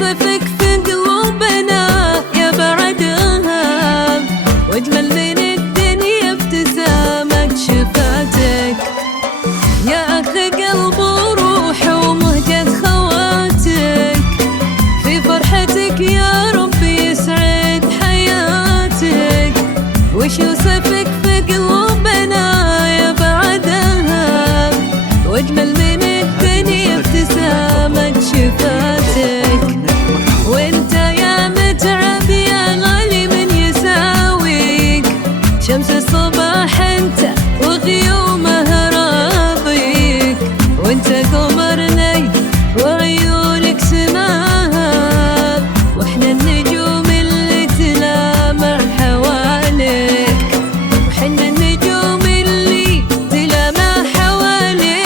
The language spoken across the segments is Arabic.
يوصفك في قلوبنا يا بعدها، واجمل من الدنيا ابتسامك شفاتك، يا اخ قلب وروح ومهجة خواتك، في فرحتك يا رب يسعد حياتك، وش يوصفك في قلوبنا يا بعدها، واجمل من الدنيا ابتسامك شفاتك، وانت يا متعب يا غالي من يساويك، شمس الصباح انت وغيومه راضيك، وانت قمرني وعيونك سماها، واحنا النجوم اللي تلامع حواليك، وحنا النجوم اللي تلامع حواليك.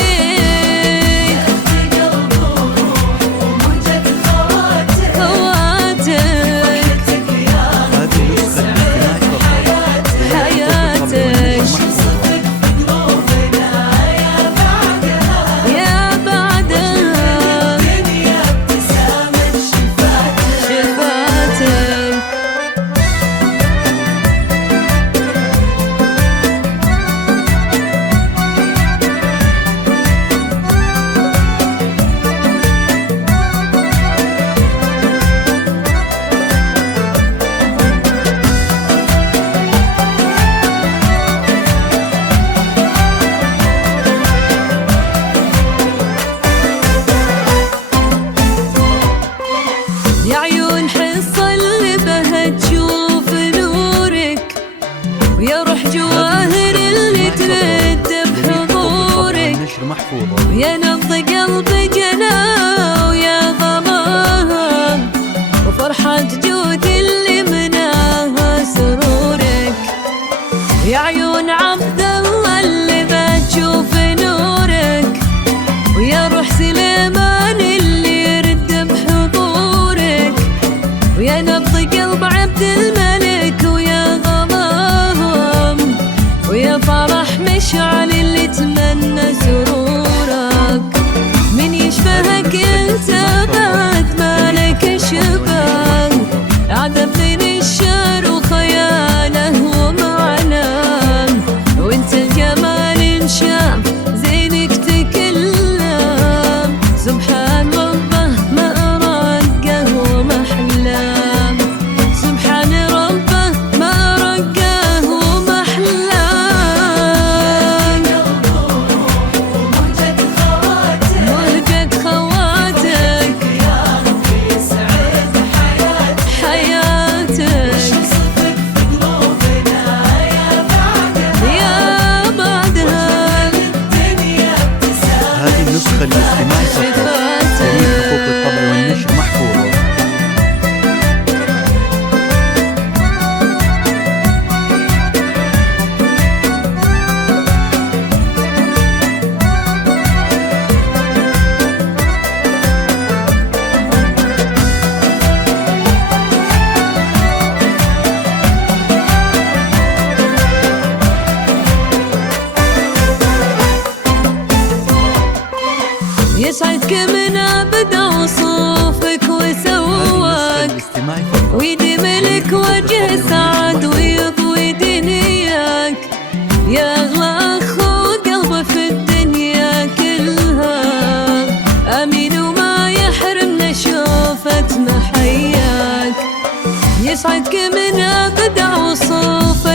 يا عيون حصة اللي بها تشوف نورك، ويا روح جواهر اللي ترد بحضورك، ويا نبض قلب جنا ويا ضماها، وفرحة جود اللي مناها سرورك، يا عيون عبد الله اللي بها تشوف نورك، ويا روح سليمان اللي يرد بحضورك، ويا نبض قلب عبد الملك ويا غضاهم، ويا فرح مشعل اللي تمنى سرورك، من يشبهك انت بعد مالك شبه، عذب من الشعر وخياله ومعناه، وانت الجمال انشاف زينك تكلم، سبحان ربه ما رقه ومحلاه، سبحان ربه ما رقه ومحلاه. مهجة خواتك يا رب يسعد حياتك، وش يوصفك في قلوبنا يا بعدها، الدنيا ابتسامة. هذه النسخة الاستماعي فقط، جميع حقوق الطبع والنشر محفوظة. يسعدك من ابدا وصوفك وسواك، ويديم لك وجه سعد ويضوي دنياك، يا اغلى اخ وقلب في الدنيا كلها، امين وما يحرمنا شوفة محياك، يسعدك من ابدا وصوفك